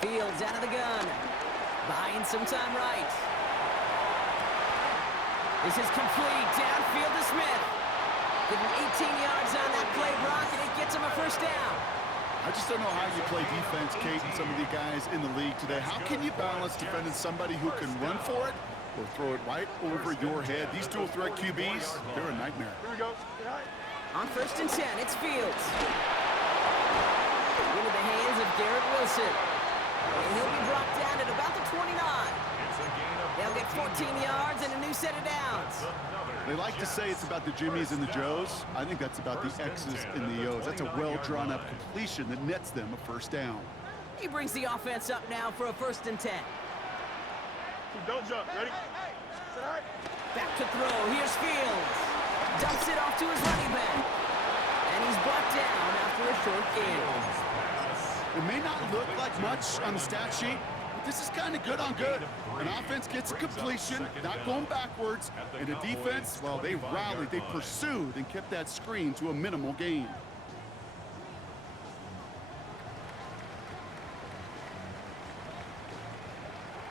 Fields out of the gun. Buying some time right. This is complete. Downfield to Smith. Give him 18 yards on that play, Brock, and it gets him a first down. I just don't know how you play defense, Kate, and some of the guys in the league today. How can you balance defending somebody who can run for it or throw it right over your head? These dual threat QBs, they're a nightmare. Here we go. On 1st and 10, it's Fields. Into the hands of Garrett Wilson. And he'll be brought down at about the 29. They'll get 14 yards and a new set of downs. They like to say it's about the Jimmies and the Joes. I think that's about the X's and the O's. That's a well-drawn-up completion that nets them a first down. He brings the offense up now for a 1st and 10. Don't jump. Ready? Back to throw. Here's Fields. Dumps it off to his running back. And he's brought down after a short gain. It may not look like much on the stat sheet, but this is kind of good on good. An offense gets a completion, not going backwards, and the defense, well, they rallied, they pursued, and kept that screen to a minimal gain.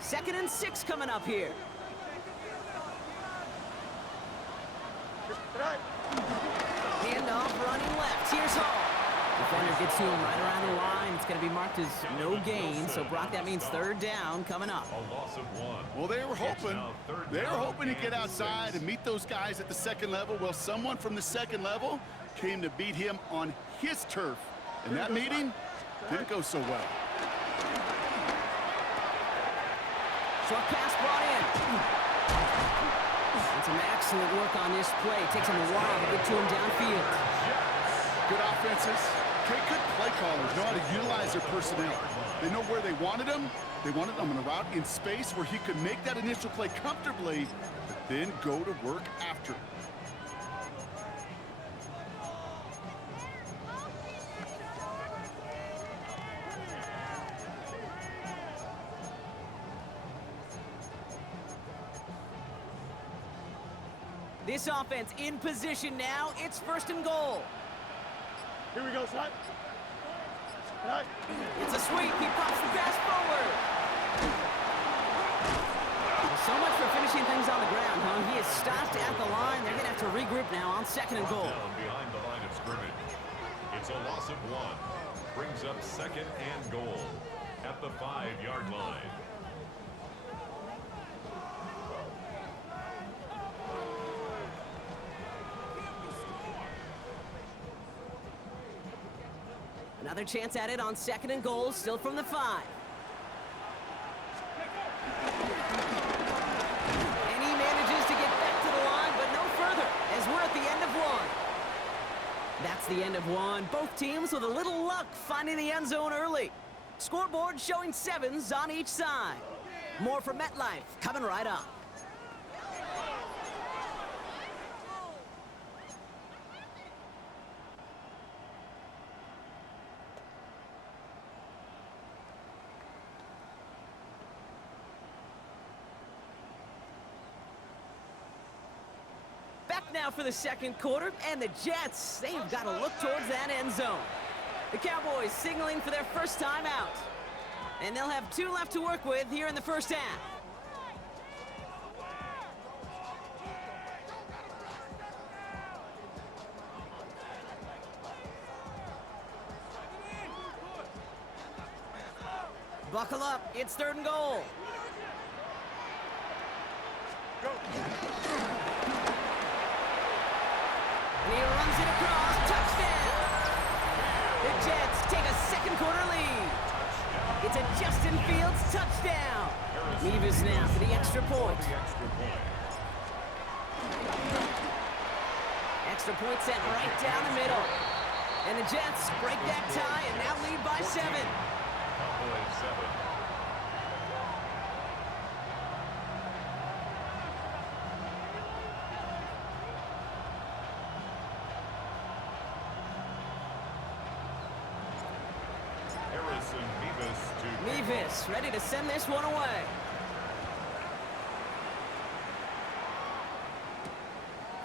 Second and 6 coming up here. Handoff running left. Here's Hall. Defender gets to him right around the line. It's going to be marked as no gain. So, Brock, that means 3rd down coming up. A loss of 1. Well, they were hoping to get outside and meet those guys at the 2nd level. Well, someone from the 2nd level came to beat him on his turf. And that meeting didn't go so well. Short pass brought in. And some excellent work on this play. Takes him a while to get to him downfield. Good offenses. Good play callers know how to utilize their personnel. They know where they wanted them. They wanted them on a route in space where he could make that initial play comfortably, but then go to work after. This offense in position now. It's 1st and goal. Here we go, son. It's a sweep. He pops the pass forward. Well, so much for finishing things on the ground, huh? He is stopped at the line. They're going to have to regroup now on 2nd and goal. Down behind the line of scrimmage. It's a loss of 1. Brings up 2nd and goal at the 5-yard line. Another chance at it on 2nd and goal, still from the 5. And he manages to get back to the line, but no further, as we're at the end of 1. That's the end of 1. Both teams with a little luck finding the end zone early. Scoreboard showing 7s on each side. More from MetLife coming right up. Back now for the 2nd quarter, and the Jets, they've got to look towards that end zone. The Cowboys signaling for their first time out. And they'll have 2 left to work with here in the 1st half. Buckle up, it's 3rd and goal. Go. And he runs it across. Touchdown! The Jets take a 2nd quarter lead. It's a Justin Fields touchdown. Nevis now for the extra point. Extra point sent right down the middle. And the Jets break that tie and now lead by 7. Cowboys 7. Nevis ready to send this one away.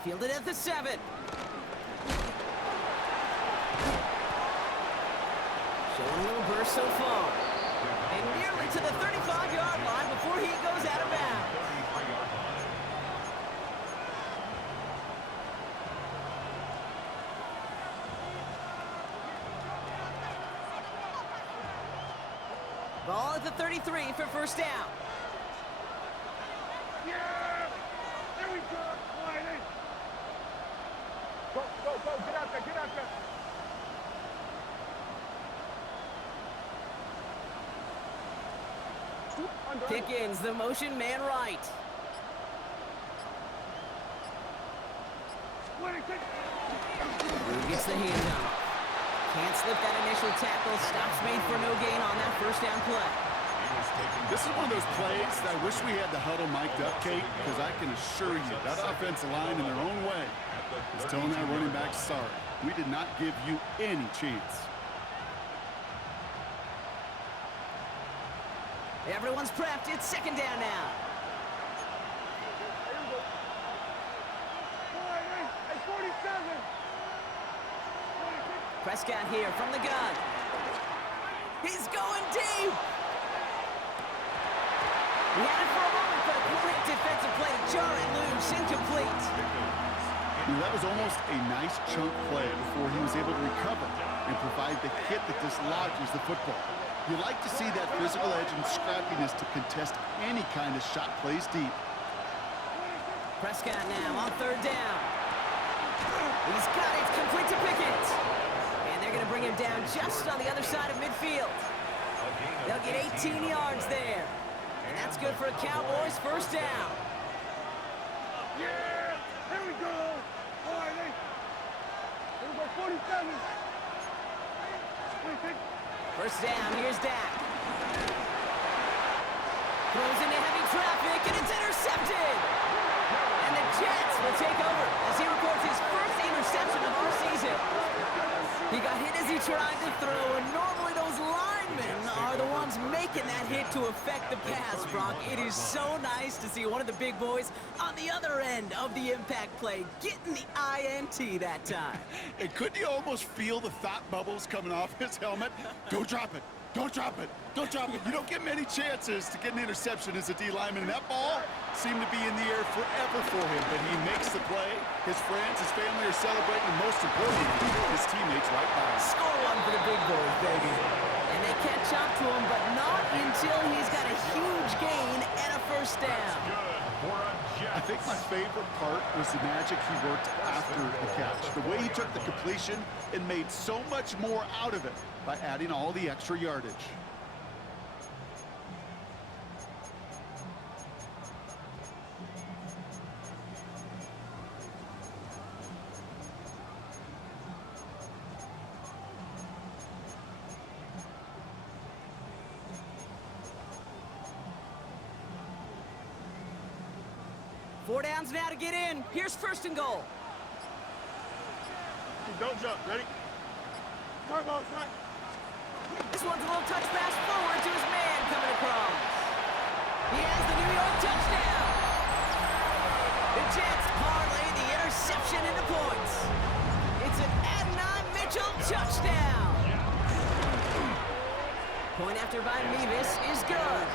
Fielded at the 7. Showing a little burst so far. And to the 35-yard line before he goes out of bounds. 33-yard line. Ball at the 33 for first down. Yeah! There we go! Quiet. Go, go, go! Get out there! Get out there! Pickens, the motion man right. Who gets the handoff? Can't slip that initial tackle. Stops made for no gain on that first down play. This is one of those plays that I wish we had the huddle mic'd up, Kate, because I can assure you that offensive line in their own way is telling that running back, sorry, we did not give you any chance. Everyone's prepped. It's second down now. Hey, 47! Prescott here from the gun. He's going deep. He had it for a moment, but a great defensive play to jar it loose, incomplete. That was almost a nice chunk play before he was able to recover and provide the hit that dislodges the football. You like to see that physical edge and scrappiness to contest any kind of shot plays deep. Prescott now on third down. He's got it, complete to Pickens. And they're going to bring him down just on the other side of midfield. They'll get 18 yards there. And that's good for a Cowboys first down. Yeah! There we go! All right, hey. Here we go, 47. 26. First down, here's Dak. Throws into heavy traffic, and it's intercepted! And the Jets will take over as he records his first interception of our season. He got hit as he tried to throw, and normally those linemen are the ones making that hit to affect the pass, Brock. It is so nice to see one of the big boys on the other end of the impact play getting the INT that time. And couldn't you almost feel the thought bubbles coming off his helmet? Don't drop it. Don't drop it. Don't drop it. You don't get many chances to get an interception as a D lineman. And that ball seemed to be in the air forever for him. But he makes the play. His friends, his family are celebrating. And most importantly, his teammates right by him. Score one for the big boys, baby. And they catch up to him, but not until he's got a huge gain and a first down. I think my favorite part was the magic he worked after the catch. The way he took the completion and made so much more out of it by adding all the extra yardage. Four downs now to get in. Here's first and goal. Don't jump. Ready? Time out, son. This one's a little touch pass forward to his man coming across. He has the New York touchdown. The Jets parlay the interception into points. It's an Adonai Mitchell touchdown. Point after by Mevis is good.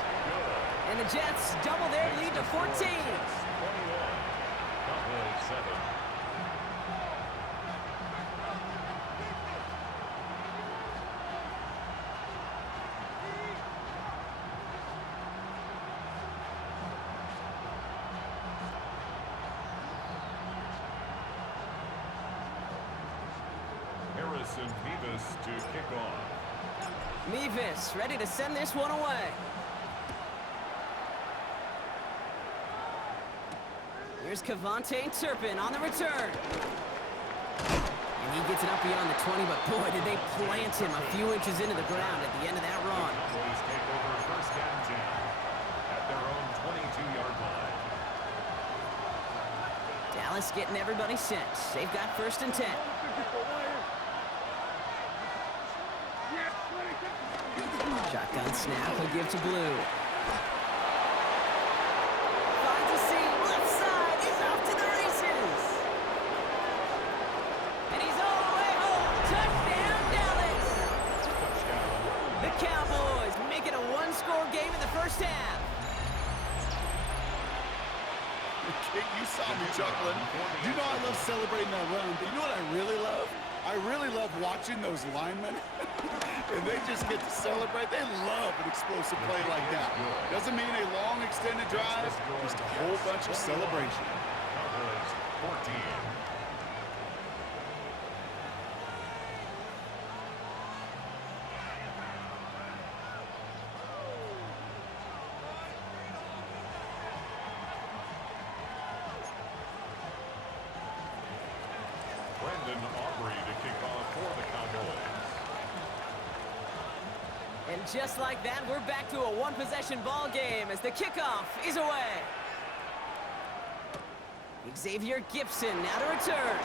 And the Jets double their lead to 14. Harrison Mevis to kick off. Mevis ready to send this one away. Here's Cavante Turpin on the return. And he gets it up beyond the 20, but boy, did they plant him a few inches into the ground at the end of that run. Cowboys take over first down 10 at their own 22-yard line. Dallas getting everybody set. They've got first and 10. Shotgun snap, he'll give to Blue. Finds a seam, left side, he's off to the races. And he's all the way home. Touchdown, Dallas. The Cowboys make it a one-score game in half. Kate, you saw me chuckling. You know I love celebrating that run, but you know what I really love? I really love watching those linemen. And they just get to celebrate. They love an explosive play like that. Doesn't mean a long extended drive, just a whole bunch of celebration. Cowboys 14. Brandon Aubrey to kick off for the Cowboys. And just like that, we're back to a one-possession ball game as the kickoff is away. Xavier Gibson now to return.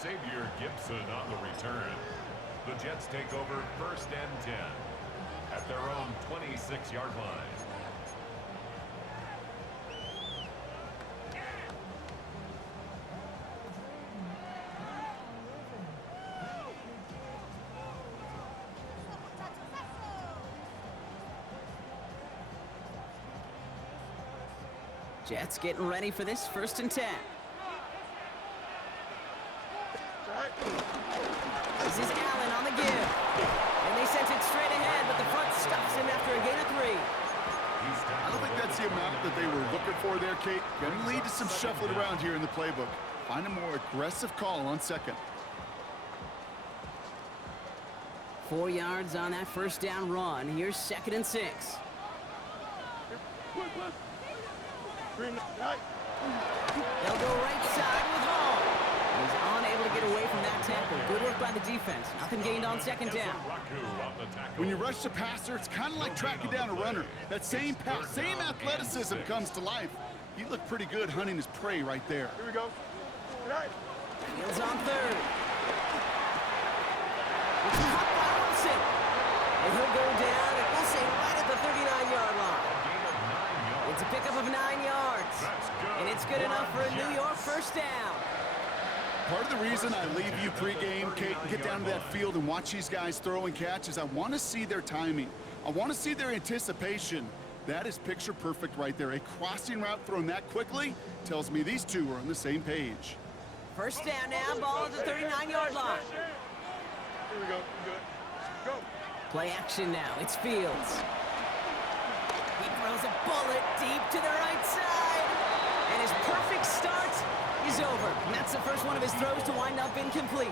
Xavier Gibson on the return. The Jets take over 1st and 10 at their own 26-yard line. Jets getting ready for this 1st and 10. This is Allen on the give. And they sent it straight ahead, but the front stuffs him after a gain of 3. I don't think that's the amount that they were looking for there, Kate. Going to lead to some shuffling around here in the playbook. Find a more aggressive call on 2nd. 4 yards on that 1st down run. Here's 2nd and 6. They'll go right side with Hall. He's unable to get away from that tackle. Good work by the defense. Nothing gained on 2nd down. When you rush the passer, it's kind of like tracking down a runner. That same pass, same athleticism comes to life. He looked pretty good hunting his prey right there. Here we go. Fields on 3rd. It's caught by Wilson. And he'll go down, and we'll say right at the 39-yard line. It's a pickup of 9 yards. And it's good enough for a New York 1st down. Part of the reason I leave you pregame, Kate, and get down to that field and watch these guys throw and catch is I want to see their timing. I want to see their anticipation. That is picture perfect right there. A crossing route thrown that quickly tells me these two are on the same page. 1st down now, ball at the 39-yard line. Here we go. Good. Go. Play action now. It's Fields. He throws a bullet deep to the right side. And his perfect start is over. And that's the first one of his throws to wind up incomplete.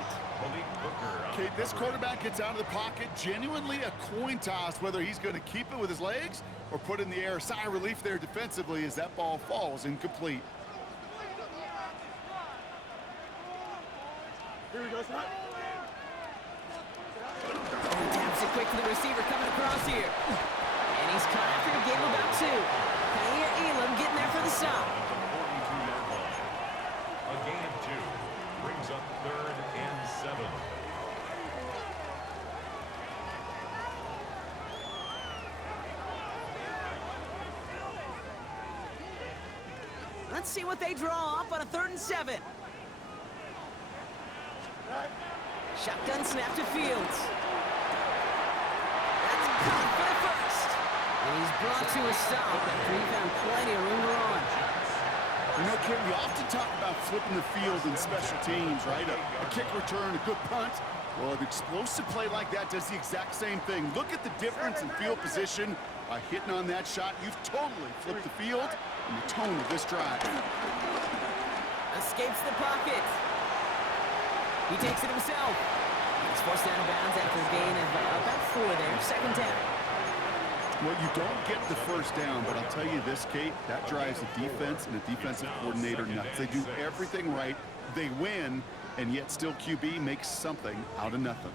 Kate, this quarterback gets out of the pocket, genuinely a coin toss whether he's going to keep it with his legs or put it in the air. Sigh of relief there defensively as that ball falls incomplete. Here we go, son. And he taps it quick to the receiver coming across here. And he's caught after a game about 2. Kaiir Elam getting there for the stop. A gain of 2 brings up 3rd and 7. Let's see what they draw up on a 3rd and 7. Shotgun snap to Fields. That's caught for the 1st. And he's brought to a stop after he found plenty of room to run. You know, Kate, we often talk about flipping the field in special teams, right? A kick return, a good punt. Well, an explosive play like that does the exact same thing. Look at the difference in field position. By hitting on that shot, you've totally flipped the field and the tone of this drive. Escapes the pocket. He takes it himself. He's forced out of bounds after a gain of about 4 there. 2nd down. Well, you don't get the 1st down, but I'll tell you this, Kate, that drives the defense and the defensive coordinator nuts. They do everything right. They win, and yet still QB makes something out of nothing.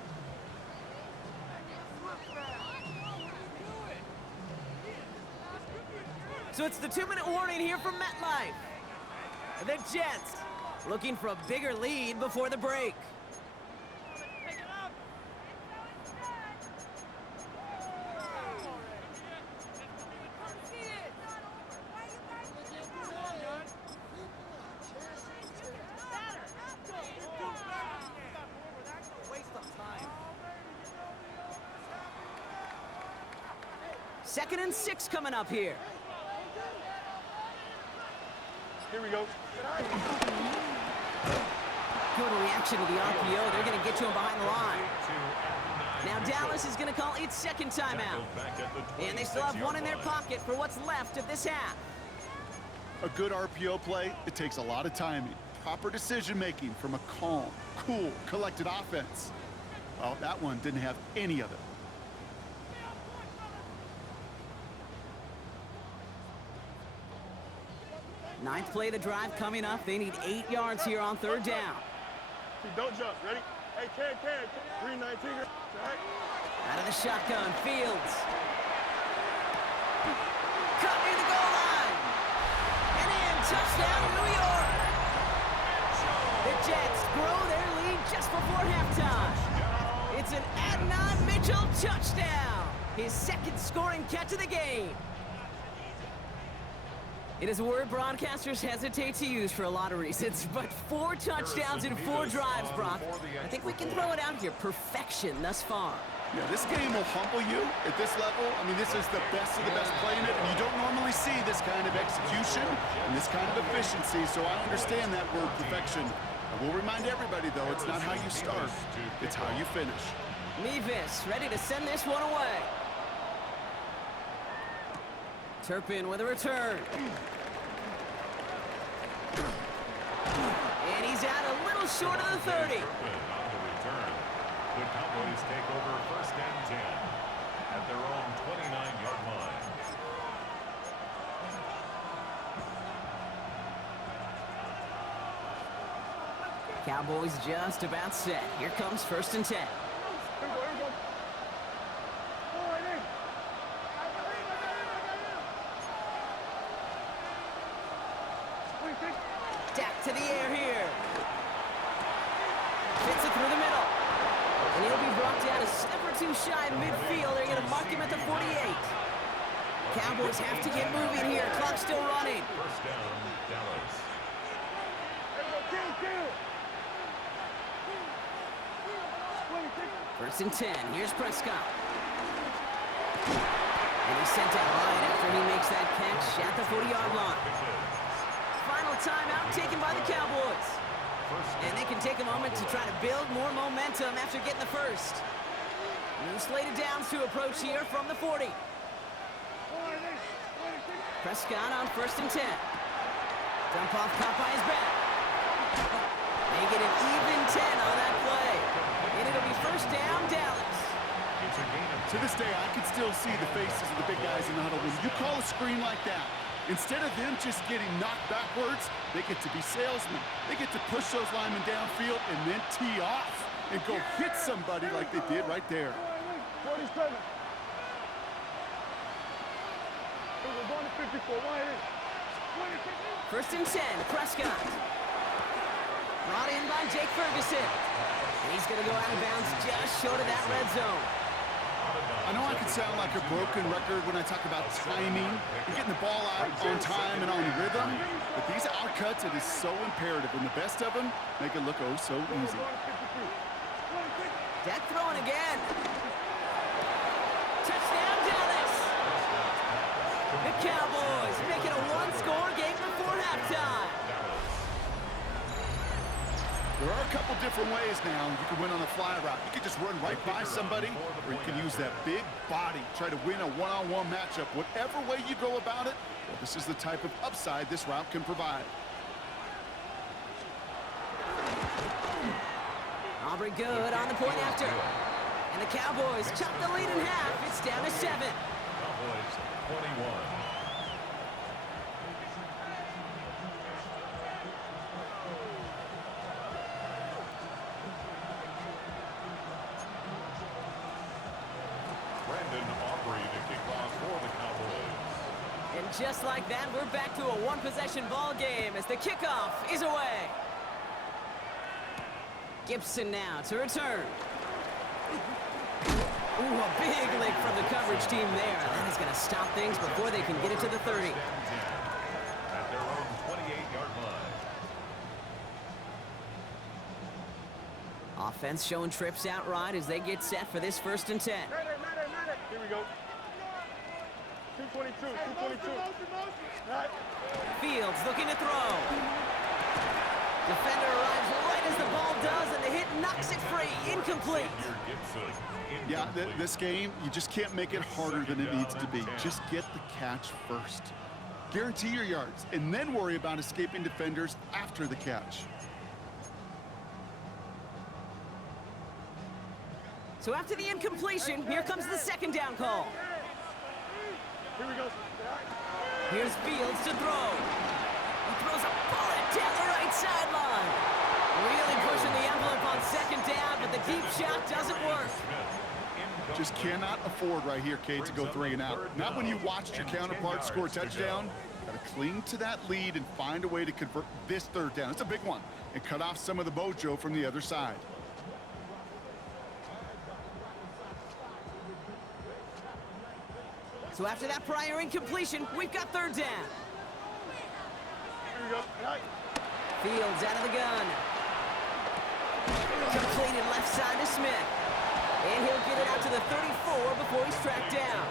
So it's the 2-minute warning here from MetLife. The Jets looking for a bigger lead before the break. 2nd and 6 coming up here. Here we go. Good reaction to the RPO. They're going to get to him behind the line. Now Dallas is going to call its 2nd timeout. And they still have one in their pocket for what's left of this half. A good RPO play, it takes a lot of timing. Proper decision-making from a calm, cool, collected offense. Well, that one didn't have any of it. Ninth play of the drive coming up. They need 8 yards here on 3rd down. Don't jump. Ready? Hey, Can. 319. All right. Out of the shotgun, Fields. Cut near the goal line. And in, touchdown, New York. The Jets grow their lead just before halftime. It's an Adnan Mitchell touchdown. His 2nd scoring catch of the game. It is a word broadcasters hesitate to use for a lot of reasons, but 4 touchdowns in 4 drives, Brock. I think we can throw it out here. Perfection thus far. Yeah, this game will humble you at this level. I mean, this is the best of the best playing it, and you don't normally see this kind of execution and this kind of efficiency, so I understand that word perfection. I will remind everybody, though, it's not how you start, it's how you finish. Mevis ready to send this one away. Turpin with a return. And he's out a little short of the 30. On the return, the Cowboys take over 1st and 10 at their own 29-yard line. Cowboys just about set. Here comes 1st and 10. Here we go. All right, in. Dak to the air here. Fits it through the middle. And he'll be brought down a step or 2 shy of midfield. They're going to mark him at the 48. Cowboys have to get moving here. Clock still running. 1st down, Dallas. Kill. 1st and 10. Here's Prescott. And he's sent out right after he makes that catch at the 40-yard line. Final timeout taken by the Cowboys. And they can take a moment to try to build more momentum after getting the first. New slated downs to approach here from the 40. Prescott on 1st and 10. Dump off caught by his back. They get an even 10 on that play. And it'll be 1st down, Dallas. To this day, I can still see the faces of the big guys in the huddle. When you call a screen like that, instead of them just getting knocked backwards, they get to be salesmen. They get to push those linemen downfield and then tee off and go hit somebody like they did right there. 47. We're going to 54. Why is 1st and 10, Prescott. Brought in by Jake Ferguson. And he's going to go out of bounds just short of that red zone. I know I can sound like a broken record when I talk about timing and getting the ball out on time and on rhythm, but these outcuts, it is so imperative, and the best of them make it look oh so easy. Dak throwing again. Touchdown, Dallas. The Cowboys make it a 1-score game before halftime. There are a couple different ways now you can win on a fly route. You can just run right by somebody, or you can use that big body, try to win a one-on-one matchup. Whatever way you go about it, well, this is the type of upside this route can provide. Aubrey good on the point after. And the Cowboys chop the lead in half. It's down to 7. Cowboys 21. And just like that, we're back to a one-possession ball game as the kickoff is away. Gibson now to return. Ooh, a big lick from the coverage team there. That is going to stop things before they can get it to the 30. At their own 28-yard line. Offense showing trips out right as they get set for this 1st and 10. Here we go. 222, 222. Right. Fields looking to throw. Defender arrives right as the ball does, and the hit knocks it free. Incomplete. Yeah, this game, you just can't make it harder than it needs to be. Just get the catch first. Guarantee your yards, and then worry about escaping defenders after the catch. So after the incompletion, here comes the second down call. Here we go. Here's Fields to throw. He throws a bullet down the right sideline. Really pushing the envelope on second down, but the deep shot doesn't work. Just cannot afford right here, Cade, to go 3 and out. Not when you watched your counterpart score a touchdown. Got to cling to that lead and find a way to convert this third down. It's a big one. And cut off some of the mojo from the other side. So after that prior incompletion, we've got third down. Here we go. Right. Fields out of the gun. Completed left side to Smith. And he'll get it out to the 34 before he's tracked down.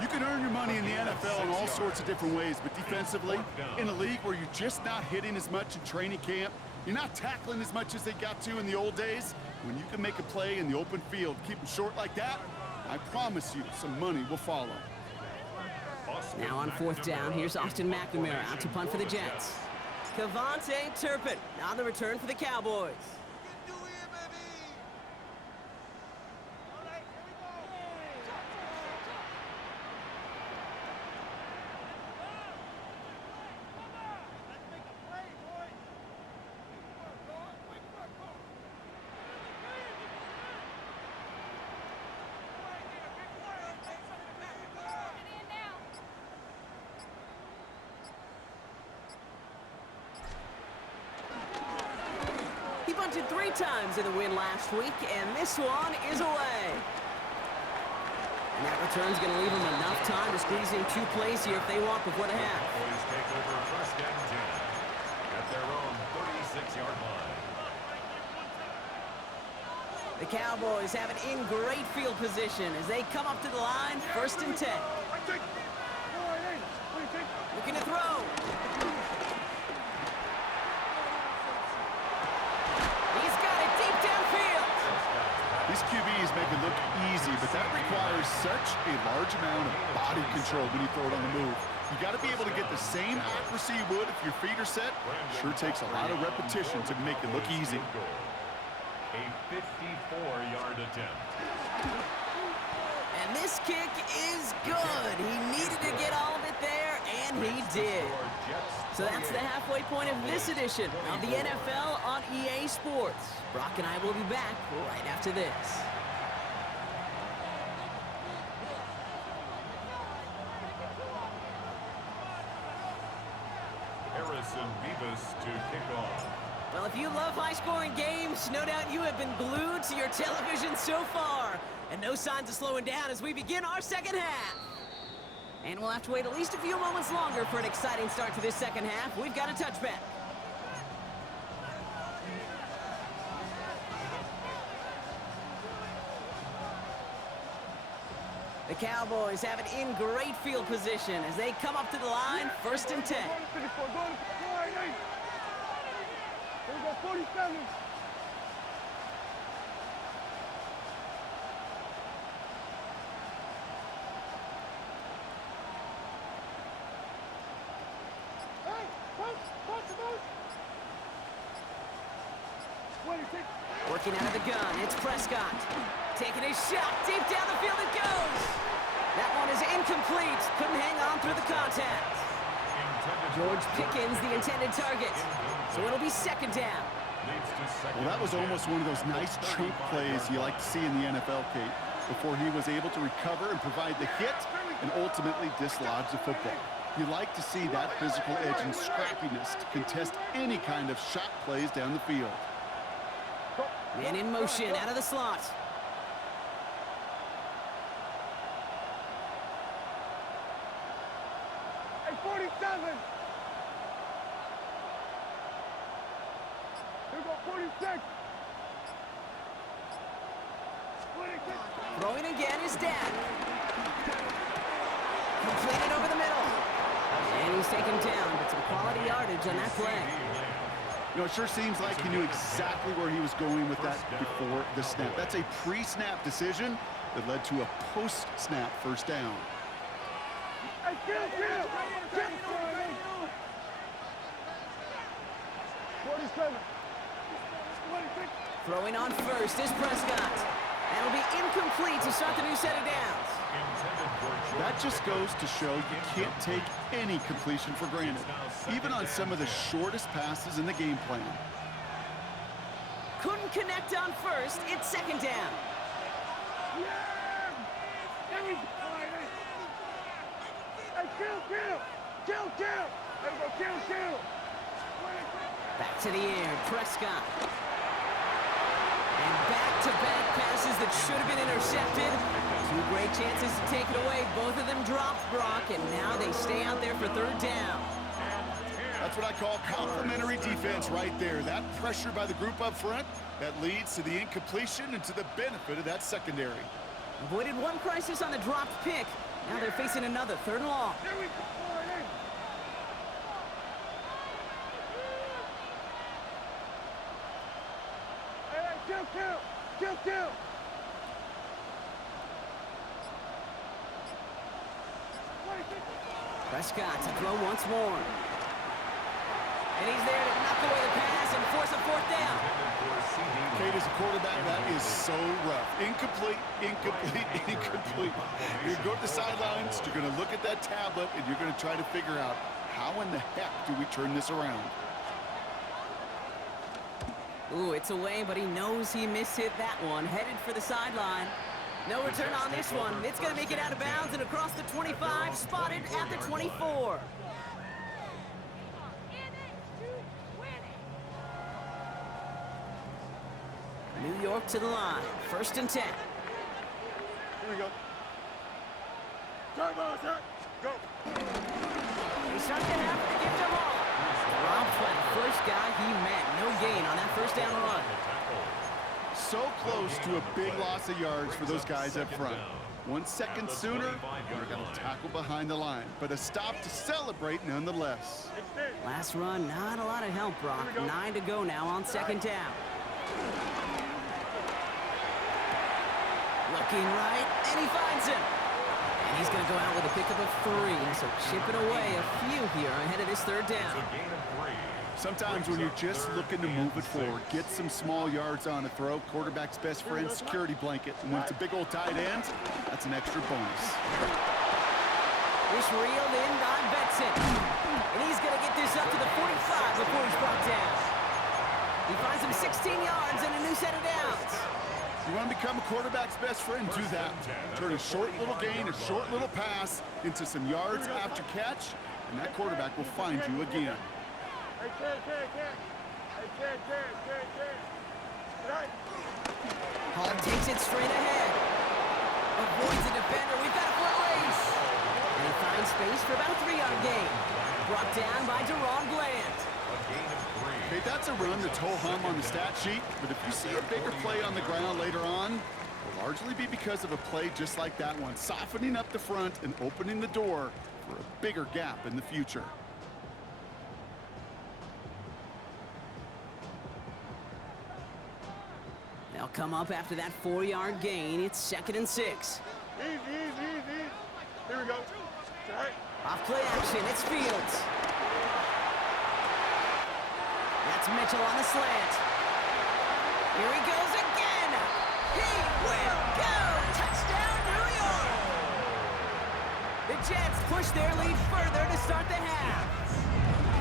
You can earn your money in the NFL in all sorts of different ways, but defensively, in a league where you're just not hitting as much in training camp, you're not tackling as much as they got to in the old days, when you can make a play in the open field, keep them short like that, I promise you some money will follow. Now on fourth down, here's Austin McNamara out to punt for the Jets. Kavontae Turpin on the return for the Cowboys. He bunted 3 times in the win last week, and this one is away. And that return's going to leave them enough time to squeeze in 2 plays here if they want before the half. Cowboys take over first and 10 at their own 36-yard line. The Cowboys have it in great field position as they come up to the line, first and 10. Looking to throw. He's got it deep downfield. These QBs make it look easy, but that requires such a large amount of body control when you throw it on the move. You got to be able to get the same accuracy you would if your feet are set. Sure takes a lot of repetition to make it look easy. A 54-yard attempt. And this kick is good. He needed to get all of it there, and he did. So that's the halfway point of this edition of the NFL on EA Sports. Brock and I will be back right after this. Harrison Beavis to kick off. Well, if you love high-scoring games, no doubt you have been glued to your television so far. And no signs of slowing down as we begin our second half. And we'll have to wait at least a few moments longer for an exciting start to this second half. We've got a touchback. The Cowboys have it in great field position as they come up to the line, first and 10. Here we go, 47. Hey, push the ball. 26. Working out of the gun, it's Prescott. Taking a shot, deep down the field it goes. That one is incomplete. Couldn't hang on through the contact. George Pickens, the intended target. So it'll be second down. Well, that was almost one of those nice chunk plays you like to see in the NFL, Kate, before he was able to recover and provide the hit and ultimately dislodge the football. You like to see that physical edge and scrappiness to contest any kind of shot plays down the field. Man in motion, out of the slot. Hey, 47. Here we go, 46. 26. Throwing again is Dak. Completed over the middle. And he's taken down, but some quality yardage on that play. You know, it sure seems like he knew exactly where he was going with that before the snap. That's a pre-snap decision that led to a post-snap first down. Hey, kill! 47. 26. Throwing on first is Prescott. That'll be incomplete to start the new set of downs. That just goes to show you can't take any completion for granted, even on some of the shortest passes in the game plan. Couldn't connect on first. It's second down. Yeah! There we go. Hey, kill! There we go, kill! Back to the air, Prescott. And back-to-back passes that should have been intercepted. Two great chances to take it away. Both of them dropped, Brock, and now they stay out there for third down. That's what I call complimentary defense right there. That pressure by the group up front, that leads to the incompletion and to the benefit of that secondary. Avoided one crisis on the dropped pick. Now they're facing another, third and long. There we go. Kill! Prescott to throw once more. And he's there to knock away the pass and force a fourth down. Kate, as a quarterback, that is so rough. Incomplete. You're going to go to the sidelines, you're going to look at that tablet, and you're going to try to figure out how in the heck do we turn this around. Ooh, it's away, but he knows he mishit that one. Headed for the sideline. No return on this one. It's going to make it out of bounds and across the 25, spotted at the 24. New York to the line. First and 10. Here we go. Turbo, sir. Go. They start to have to give them all. Dropped by the first guy he met. No gain on that first down run. So close to a big loss of yards for those guys up front. 1 second sooner, they're going to tackle behind the line. But a stop to celebrate nonetheless. Last run, not a lot of help, Brock. 9 to go now on second down. Looking right, and he finds him. And he's going to go out with a pickup of 3. So chipping away a few here ahead of this third down. Sometimes when you're just looking to move it forward, get some small yards on a throw, quarterback's best friend, security blanket. And when it's a big old tight end, that's an extra bonus. This reeled in by Benson. And he's going to get this up to the 45 before he's brought down. He finds him 16 yards and a new set of downs. You want to become a quarterback's best friend, do that. Turn a short little gain, a short little pass into some yards after catch, and that quarterback will find you again. Hall takes it straight ahead. Avoids the defender. We've got a foot race. And he finds space for about a 3-yard gain. Brought down by Deron Bland. Okay, that's a run that's ho-hum on the stat sheet, but if you see a bigger play on the ground later on, it'll largely be because of a play just like that one, softening up the front and opening the door for a bigger gap in the future. They'll come up after that 4-yard gain. It's 2nd and 6. Easy. Here we go. Off play action, it's Fields. That's Mitchell on the slant. Here he goes again. He will go. Touchdown, New York. The Jets push their lead further to start the half.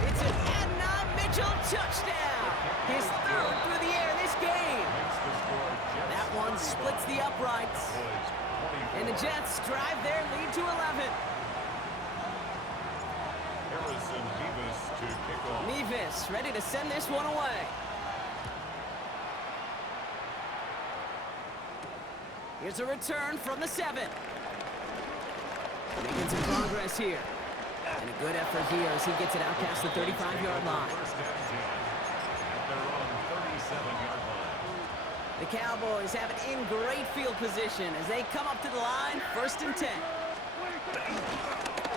It's an Adnan Mitchell touchdown. His 3rd through the air this game. That one splits the uprights. And the Jets drive their lead to 11. Nevis ready to send this one away. Here's a return from the 7. Making some progress here. And a good effort here as he gets it out past the 35-yard line. The Cowboys have it in great field position as they come up to the line, 1st and 10.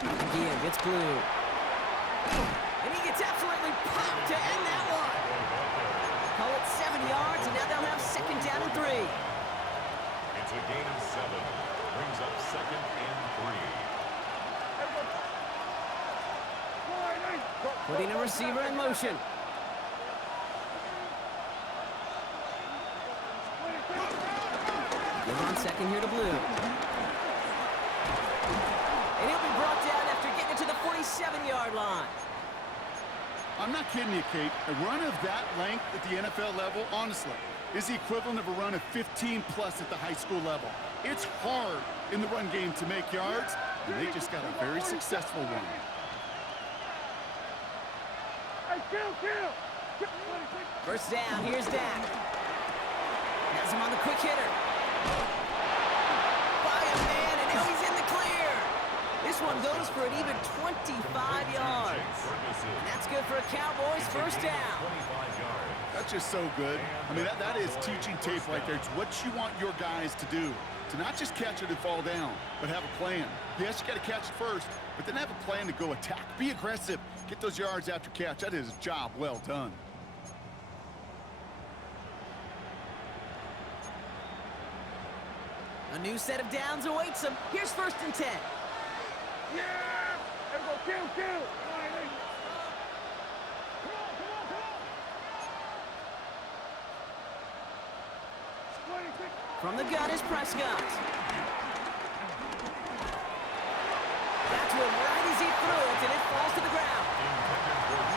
Give, it's Blue. And he gets absolutely popped to end that one. Call it 7 yards, and now they'll have second down and 3. It's a gain of 7. Brings up second and 3. Putting a receiver in motion. Give on second here to Blue. And he'll be brought down after getting it to the 47-yard line. I'm not kidding you, Kate. A run of that length at the NFL level, honestly, is the equivalent of a run of 15-plus at the high school level. It's hard in the run game to make yards, and they just got a very successful one. First down, here's Dak. Has him on the quick hitter. By a man, and now he's in the clear. This one goes for an even 25 yards. And that's good for a Cowboys first down. That's just so good. I mean, that is teaching tape right there. It's what you want your guys to do. To not just catch it and fall down, but have a plan. Yes, you got to catch it first, but then have a plan to go attack. Be aggressive. Get those yards after catch. That is a job well done. A new set of downs awaits him. Here's first and 10. Yeah! Everybody kill! Come on, come on! From the gun is Prescott. Got to him right as he threw it, and it falls to the ground.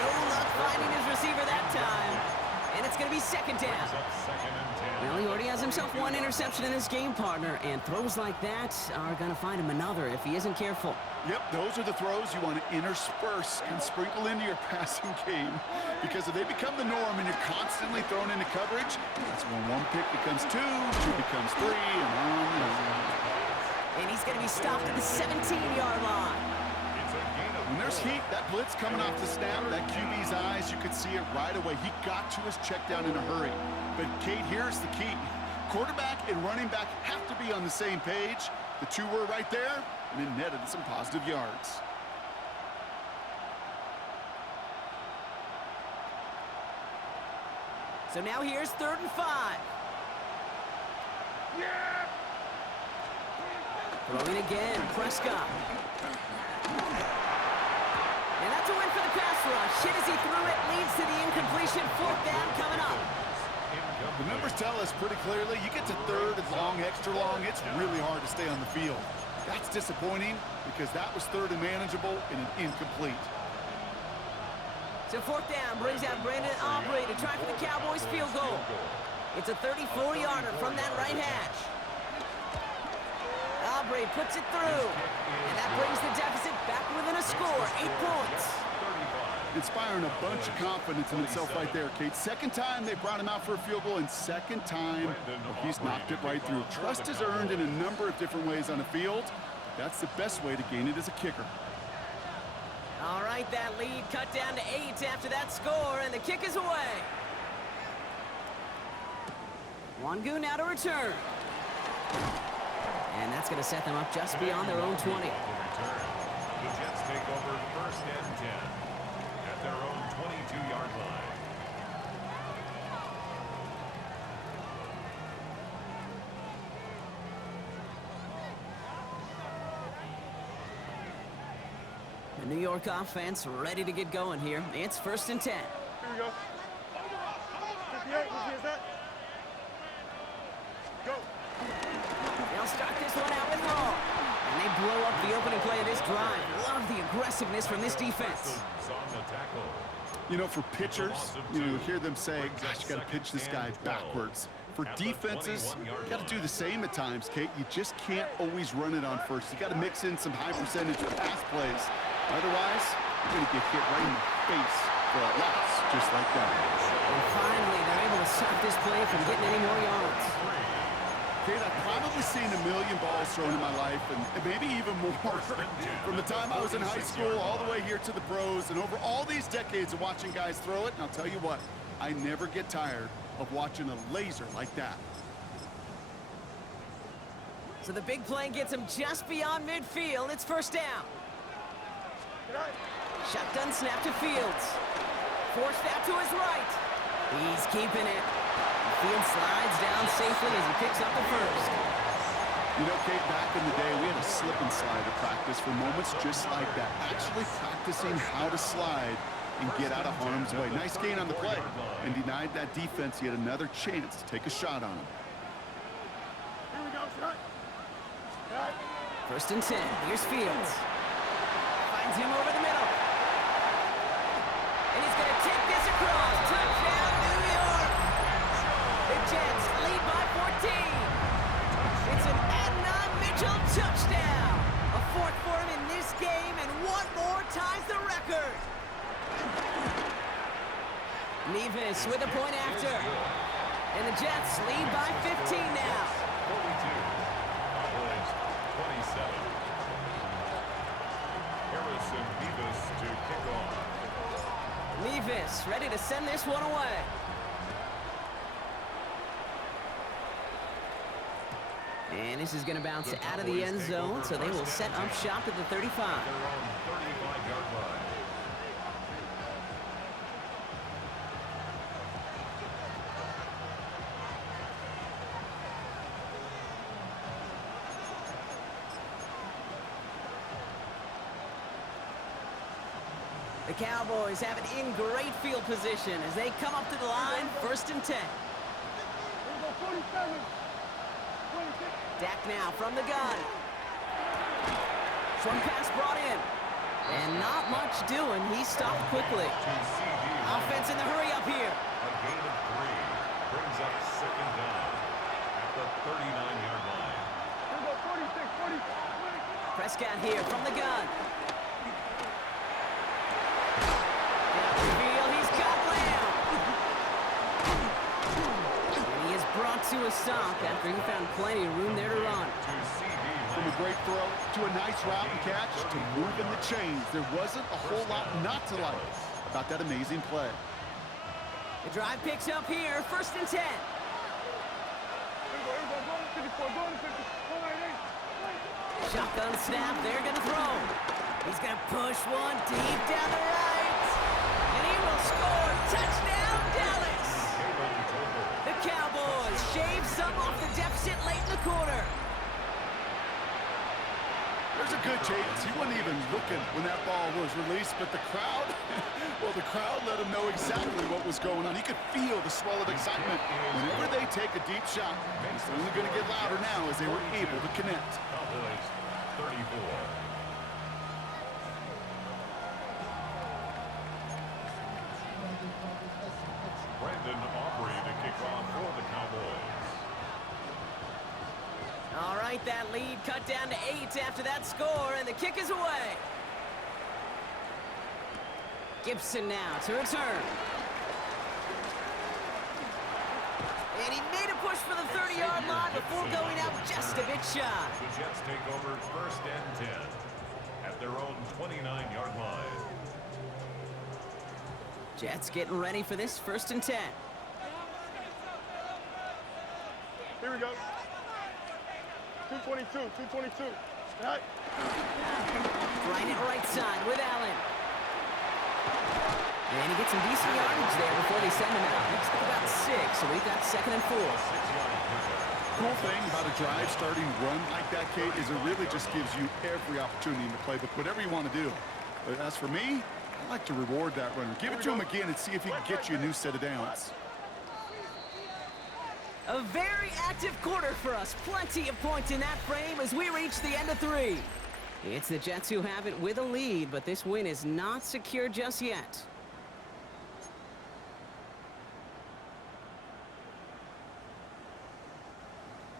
No luck finding his receiver that time. And it's going to be second down. Well, he already has himself one interception in his game, partner, and throws like that are going to find him another if he isn't careful. Yep, those are the throws you want to intersperse and sprinkle into your passing game, because if they become the norm and you're constantly thrown into coverage, that's when one pick becomes two becomes three, and on and on. And he's going to be stopped at the 17-yard line. When there's heat, that blitz coming off the snap, that QB's eyes, you could see it right away. He got to his check down in a hurry. But, Kate, here's the key. Quarterback and running back have to be on the same page. The two were right there, and it netted some positive yards. So now here's 3rd and 5. Yeah! Throwing again, Prescott. And that's a win for the pass rush. Hit as he threw it, leads to the incompletion. 4th down coming up. The numbers tell us pretty clearly, you get to 3rd and long, extra long, it's really hard to stay on the field. That's disappointing because that was 3rd and manageable and an incomplete. So 4th down brings out Brandon Aubrey to try for the Cowboys field goal. It's a 34-yarder from that right hash. Aubrey puts it through, and that brings the deficit back within a score, 8 points. Inspiring a bunch of confidence in himself right there, Kate. Second time they brought him out for a field goal, and second time he's knocked it right through. Trust is earned in a number of different ways on the field. That's the best way to gain it as a kicker. All right, that lead cut down to 8 after that score, and the kick is away. Wangu now to return. And that's going to set them up just beyond their own 20. The Jets take over 1st and 10 at their own 22-yard line. The New York offense ready to get going here. It's 1st and 10. Here we go. 58, what is that? Go. They'll start this one out with Raw. And they blow up the opening play of this drive. Love the aggressiveness from this defense. You know, for pitchers, you hear them say, gosh, you got to pitch this guy backwards. For defenses, you got to do the same at times, Kate. You just can't always run it on first. You got to mix in some high percentage pass plays. Otherwise, you're going to get hit right in the face for a loss, just like that. And finally, they're able to stop this play from getting any more yards. Kate, I've probably seen a million balls thrown in my life, and maybe even more. From the time I was in high school all the way here to the pros, and over all these decades of watching guys throw it, and I'll tell you what, I never get tired of watching a laser like that. So the big play gets him just beyond midfield. It's 1st down. Shotgun snap to Fields. Forced out to his right. He's keeping it. Fields slides down safely as he picks up the first. You know, Kate, back in the day, we had a slip and slide at practice for moments just like that. Actually practicing how to slide and get out of harm's way. Nice gain on the play, and denied that defense yet another chance to take a shot on him. Here we go, shot. First and 10. Here's Fields. Finds him over the middle. And he's going to take this across. Touchdown, New York. The Jets lead by 14. It's an Adnan Mitchell touchdown. A fourth for him in this game, and one more ties the record. Nevis with a point after. And the Jets lead by 15 now. 42. Cowboys 27. Harrison Nevis to kick off. Nevis ready to send this one away. And this is going to bounce out of the end zone, so they will set up shop at the 35. Their own 35-yard line. The Cowboys have it in great field position as they come up to the line, first and 10. Here we go, 47. 26. Dak now from the gun. Short pass brought in. And not much doing. He stopped quickly. Offense in the hurry up here. A gain of 3 brings up second down at the 39-yard line. Here we go, 46, 40. Prescott here from the gun. Down the field, he's got Lamb. And he is brought to a stop after he found plenty of room there to run. From a great throw to a nice route and catch to moving the chains. There wasn't a whole lot not to like about that amazing play. The drive picks up here, first and 10. Here we go, go to 54, go to 50. Shotgun snap, they're gonna throw. He's gonna push one deep down the right. And he will score. Touchdown, Dallas! The Cowboys shave some off the deficit late in the quarter. There's a good chance. He wasn't even looking when that ball was released, but the crowd, well, the crowd let him know exactly what was going on. He could feel the swell of excitement. Whenever they take a deep shot, it's only going to get louder now as they were able to connect. Cowboys 34. Brandon Aubrey to kick off for the Cowboys. All right, that lead cut down to 8 after that score, and the kick is away. Gibson now to return. And he made a push for the 30-yard line before going out just a bit shy. The Jets take over first and 10 at their own 29-yard line. Jets getting ready for this first and 10. Here we go. 222, 222. Right. Right at right side with Allen. And he gets some decent yardage there before they send him out. Next up about 6, so we've got second and 4. Cool thing about a drive starting run like that, Kate, is it really just gives you every opportunity in the playbook, whatever you want to do. But as for me, I like to reward that runner. Give it to him again and see if he can get you a new set of downs. A very active quarter for us. Plenty of points in that frame as we reach the end of 3. It's the Jets who have it with a lead, but this win is not secure just yet.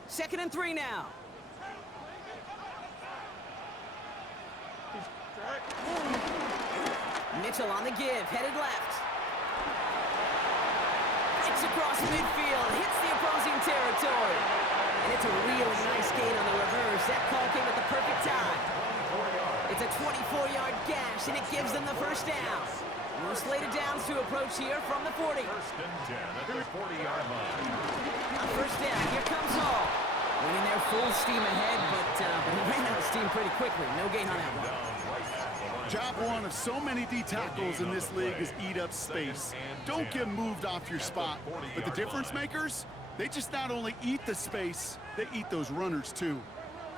Second and 3 now. Mitchell on the give, headed left. Breaks across midfield, hits the opposing territory. And it's a really nice gain on the reverse. That call came at the perfect time. It's a 24-yard gash, and it gives them the first down. More slated downs to approach here from the 40. First and 10 at the 40-yard line. On first down, here comes Hall. Winning their full steam ahead, but he ran out of steam pretty quickly. No gain on that one. Down right at the line Job one of so many D tackles in this league is eat up space. Don't get moved off your spot. But the difference makers, they just not only eat the space, they eat those runners too.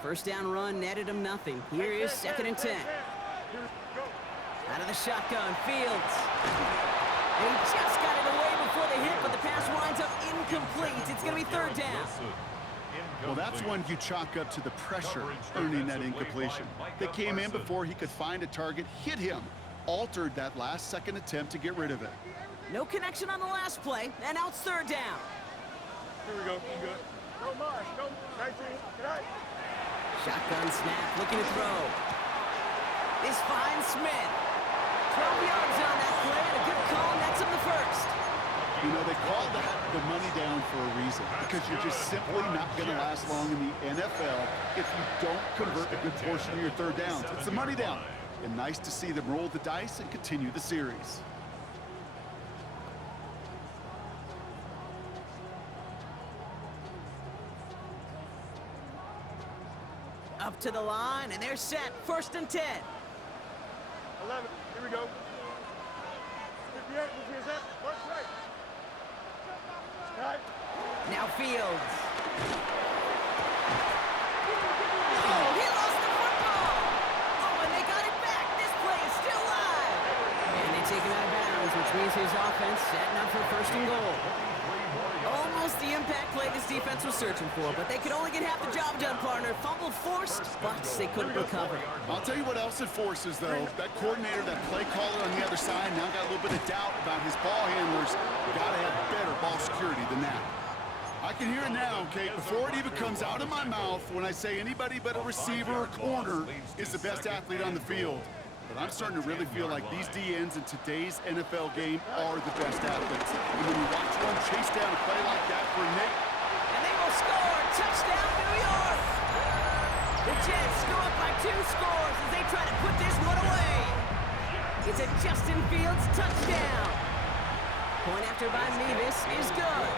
First down run netted him nothing. Here is 2nd and 10. Out of the shotgun, Fields. And he just got it away before the hit, but the pass winds up incomplete. It's going to be 3rd down. Well, that's when you chalk up to the pressure earning that incompletion. They came in before he could find a target, hit him, altered that last-second attempt to get rid of it. No connection on the last play, and now it's 3rd down. Here we go. Good. Go, Marsh. Go. 19. Tonight. Shotgun snap, looking to throw. This finds Smith. 12 yards on that play, and a good call nets him the first. You know, they call that the money down for a reason, because you're just simply not going to last long in the NFL if you don't convert a good portion of your 3rd downs. It's the money down. And nice to see them roll the dice and continue the series. Up to the line, and they're set. 1st and 10. 11. Here we go. 58. Move your set. March right. Right. Now Fields. Oh, he lost the football. Oh, and they got it back. This play is still live. And they take him out of bounds, which means his offense setting up for 1st and goal. Almost the impact play this defense was searching for, but they could only get half the job done, partner. Fumble forced, but they couldn't recover. I'll tell you what else it forces, though. That coordinator, that play caller on the other side, now got a little bit of doubt about his ball handlers. Got to have better ball security than that. I can hear it now, okay, before it even comes out of my mouth when I say anybody but a receiver or corner is the best athlete on the field. But I'm starting to really feel like these DNs in today's NFL game are the best athletes. And when you watch one chase down a play like that for Nick. And they will score. Touchdown, New York. The Jets go up by 2 scores as they try to put this one away. It's a Justin Fields touchdown. Point after by Mevis is good.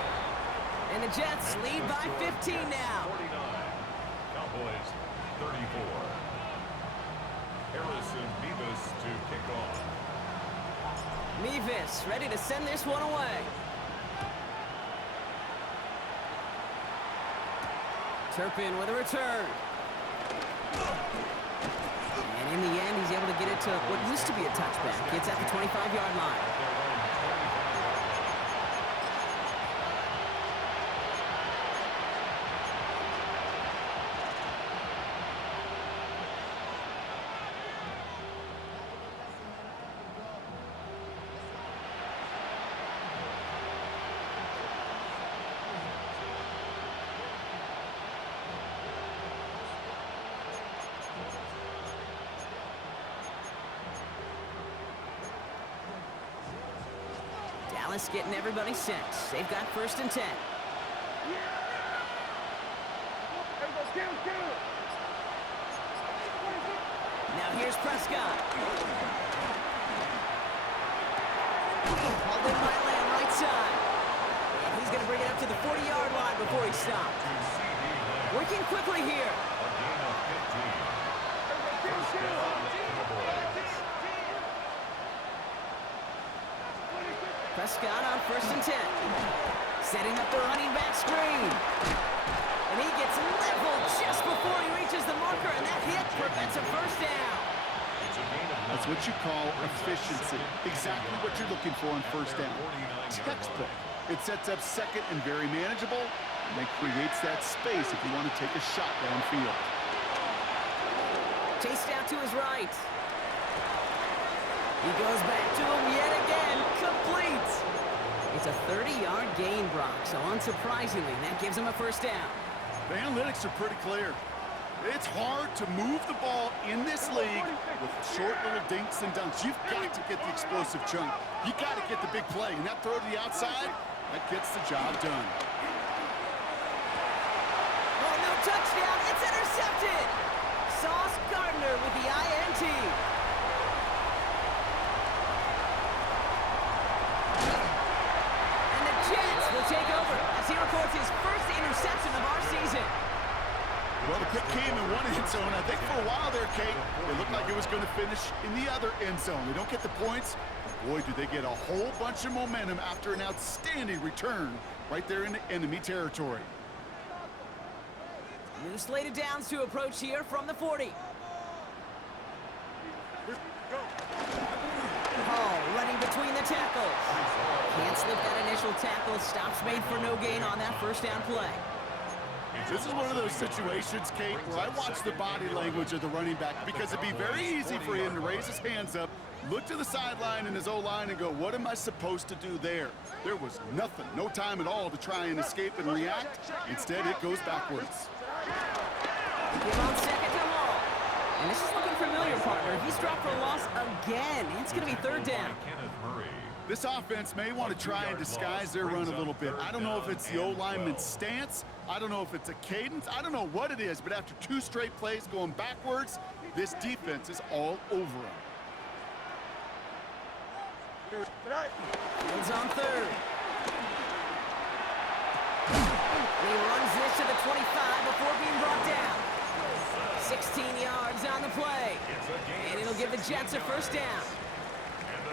And the Jets lead by 15 now. 49. Cowboys 34. Harrison Mevis to kick off. Mevis ready to send this one away. Turpin with a return. And in the end, he's able to get it to what used to be a touchback. It's at the 25-yard line. Dallas getting everybody set. They've got 1st and 10. Now here's Prescott. Called in by Lamb, right side. And he's going to bring it up to the 40-yard line before he stopped. Working quickly here. Prescott on 1st and 10. Setting up the running back screen. And he gets leveled just before he reaches the marker, and that hit prevents a 1st down. That's what you call efficiency. Exactly what you're looking for on 1st down. Textbook. It sets up 2nd and very manageable, and it creates that space if you want to take a shot downfield. Chased out to his right. He goes back to him yet again. Complete. It's a 30-yard gain, Brock, so unsurprisingly, that gives him a 1st down. The analytics are pretty clear. It's hard to move the ball in this league with short little dinks and dunks. You've got to get the explosive chunk. You got to get the big play, and that throw to the outside, that gets the job done. Oh, no touchdown. It's intercepted. Sauce Gardner with the INT. And the Jets will take over as he records his 1st interception of our season. Well, the pick came in one end zone. I think for a while there, Kate, it looked like it was going to finish in the other end zone. They don't get the points. Boy, do they get a whole bunch of momentum after an outstanding return right there in enemy territory. New slated downs to approach here from the 40. Hall running between the tackles. Can't slip that initial tackle. Stops made for no gain on that first down play. This is one of those situations, Kate, where I watch the body language of the running back because it'd be very easy for him to raise his hands up, look to the sideline in his O-line and go, what am I supposed to do there? There was nothing, no time at all to try and escape and react. Instead, it goes backwards. Give on second to Hall. And this is looking familiar, partner. He's dropped for a loss again. It's going to be third down. This offense may want to try and disguise their run a little bit. I don't know if it's the O-lineman's stance. I don't know if it's a cadence. I don't know what it is, but after 2 straight plays going backwards, this defense is all over him. Fields on third. And he runs this to the 25 before being brought down. 16 yards on the play. And it'll give the Jets a first down.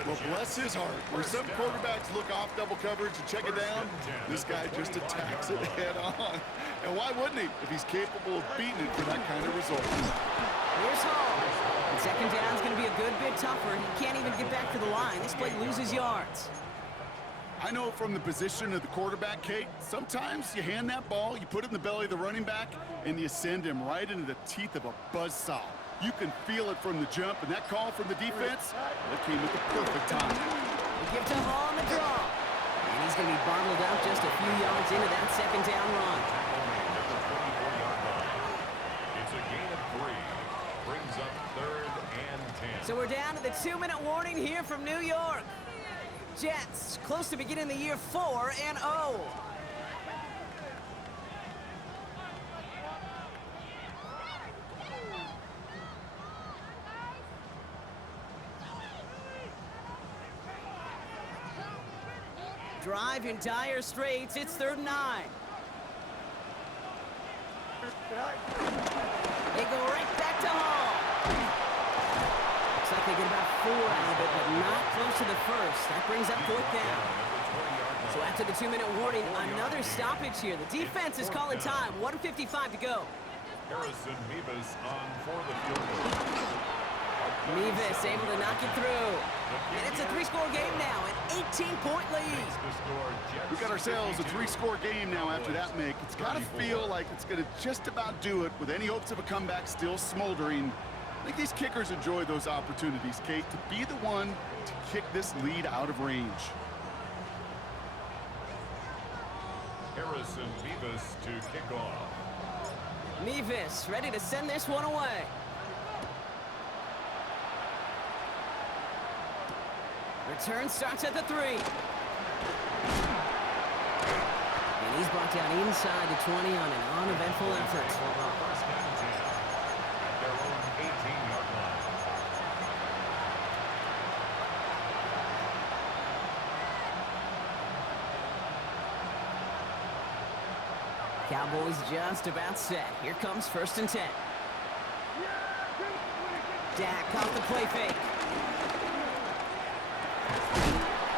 Well, bless his heart. Where some quarterbacks look off double coverage and check it down, this guy just attacks it head on. And why wouldn't he if he's capable of beating it for that kind of result? Here's Hall. And second down is going to be a good bit tougher. He can't even get back to the line. This play loses yards. I know from the position of the quarterback, Kate, sometimes you hand that ball, you put it in the belly of the running back, and you send him right into the teeth of a buzzsaw. You can feel it from the jump, and that call from the defense, that came at the perfect time. We give to Hall on the draw. And he's going to be bundled out just a few yards into that second down run. It's a gain of 3. Brings up 3rd and 10. So we're down to the 2-minute warning here from New York. Jets close to beginning the year 4-0. Drive in dire straits. It's 3rd and 9. They go right back to Hall. Looks like they get about 4 out of it, but not close to the first. That brings up 4th down. So after the 2-minute warning, another stoppage here. The defense is calling time. 1:55 to go. Harrison Mevis on for the field goal. Mevis able to knock it through. And it's a 3-score game now, an 18-point lead. We got ourselves a 3-score game now after that make. It's got to feel like it's going to just about do it with any hopes of a comeback still smoldering. I think these kickers enjoy those opportunities, Kate, to be the one to kick this lead out of range. Harrison Mevis to kick off. Mevis ready to send this one away. Return starts at the 3. And he's brought down inside the 20 on an uneventful effort. First and 10 at their own 18-yard line. Cowboys just about set. Here comes 1st and 10. Dak off the play fake.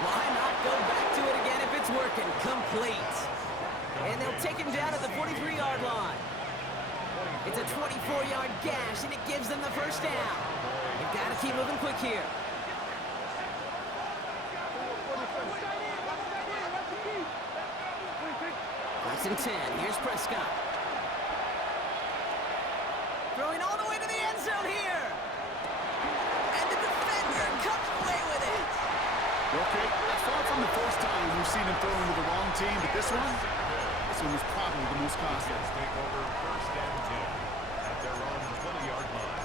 Why not go back to it again if it's working? Complete. And they'll take him down at the 43-yard line. It's a 24-yard gash, and it gives them the first down. They've got to keep moving quick here. First and 10. Here's Prescott. Throwing all the way to the end zone here. And the defender comes away with it. Okay, that's far from the first time we've seen him throw into the wrong team, but this one was probably the most costly. Take over 1st and 10 at their own 20-yard line.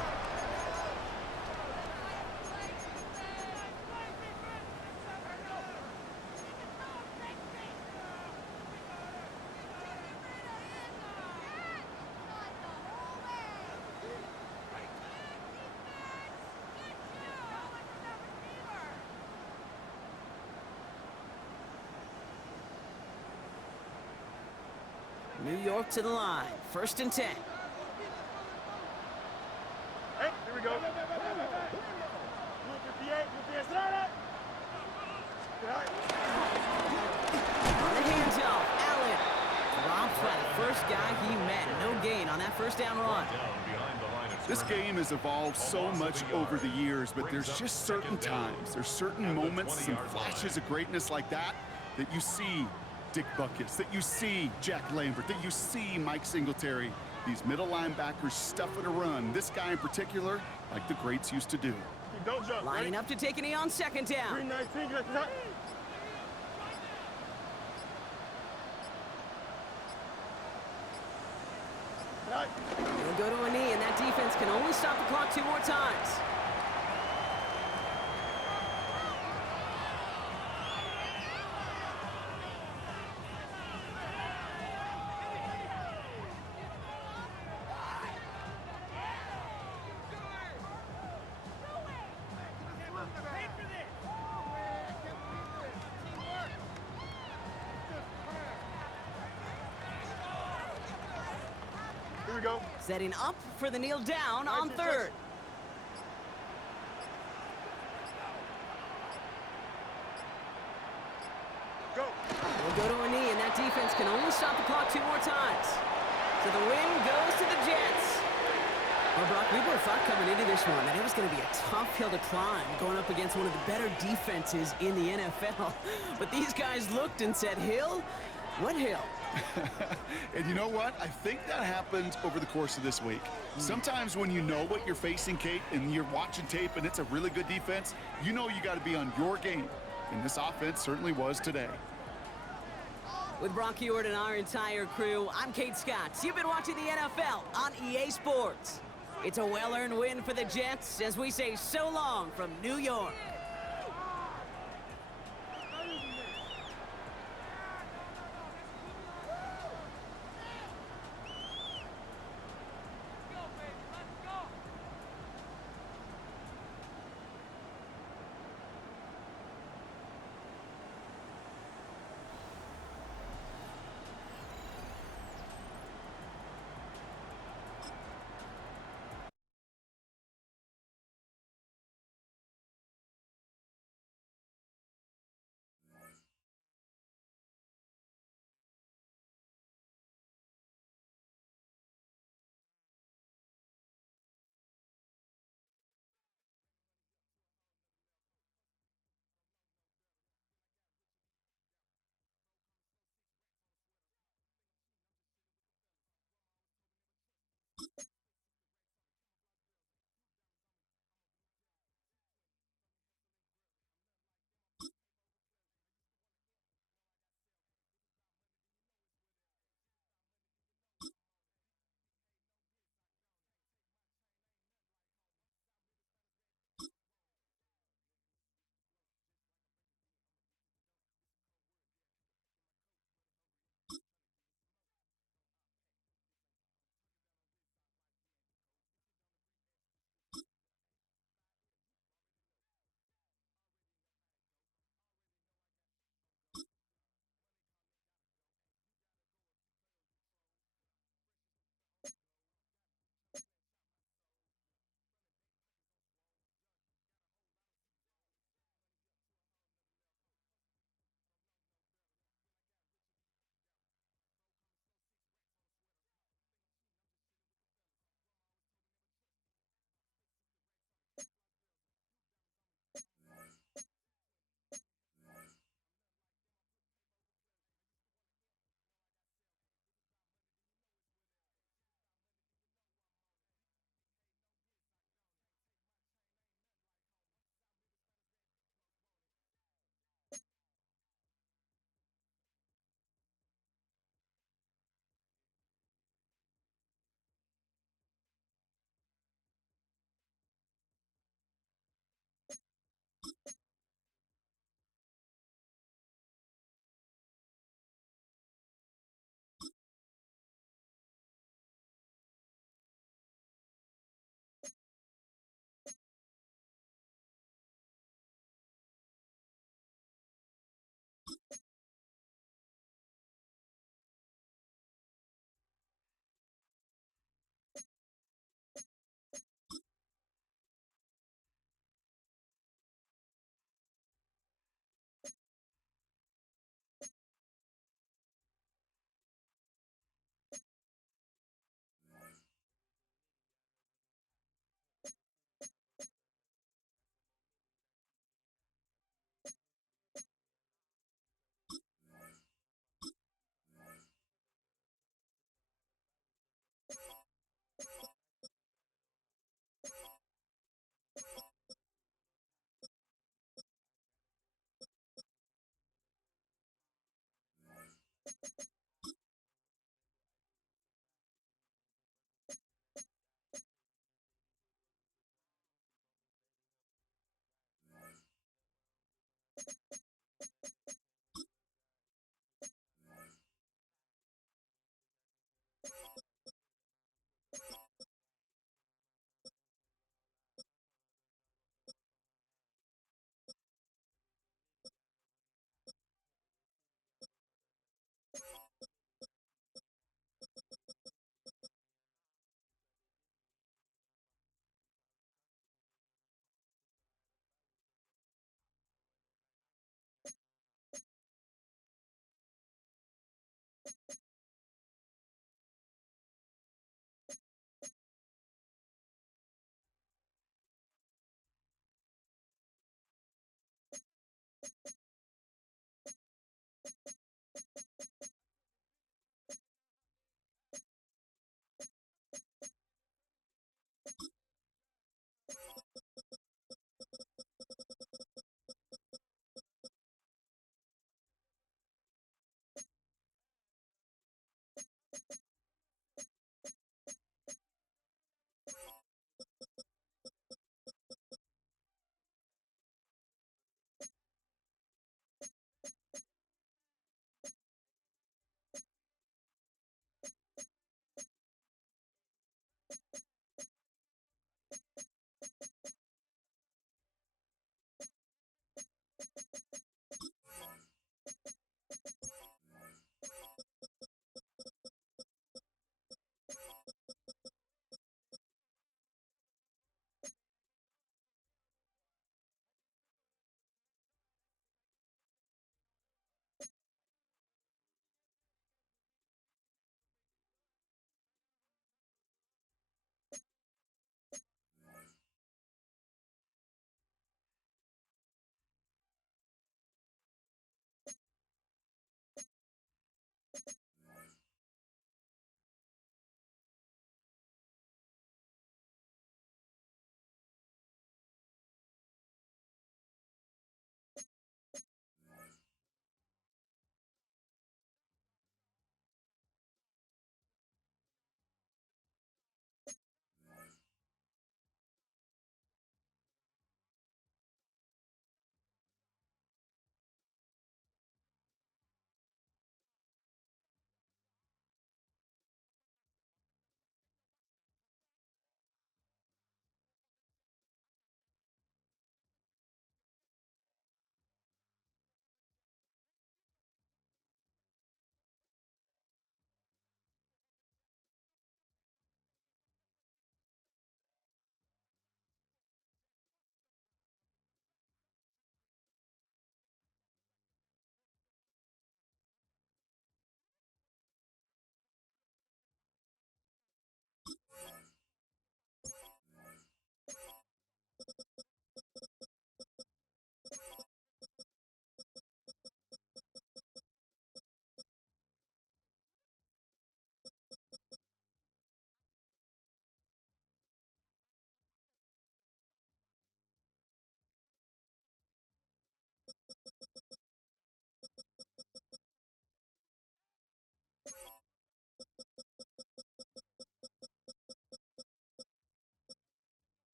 New York to the line. 1st and 10. we go. 58, On the handoff, Allen. Dropped by the first guy he met. No gain on that first down run. This game has evolved so much over the years, but there's just certain times, there's certain moments, some flashes of greatness like that you see Dick Buckets, that you see Jack Lambert, that you see Mike Singletary. These middle linebackers stuffing a run. This guy in particular, like the greats used to do. don't jump. Lining up to take a knee on second down. 319, get that. He'll go to a knee, and that defense can only stop the clock 2 more times. Here we go. Setting up for the kneel down on third. Go. He'll go to a knee, and that defense can only stop the clock 2 more times. So the win goes to the Jets. Well, Brock, we were thought coming into this one that it was going to be a tough hill to climb going up against one of the better defenses in the NFL. But these guys looked and said, Hill? What hill? And you know what? I think that happened over the course of this week. Sometimes when you know what you're facing, Kate, and you're watching tape and it's a really good defense, you know you got to be on your game. And this offense certainly was today. With Brock Ewart and our entire crew, I'm Kate Scott. You've been watching the NFL on EA Sports. It's a well-earned win for the Jets as we say so long from New York.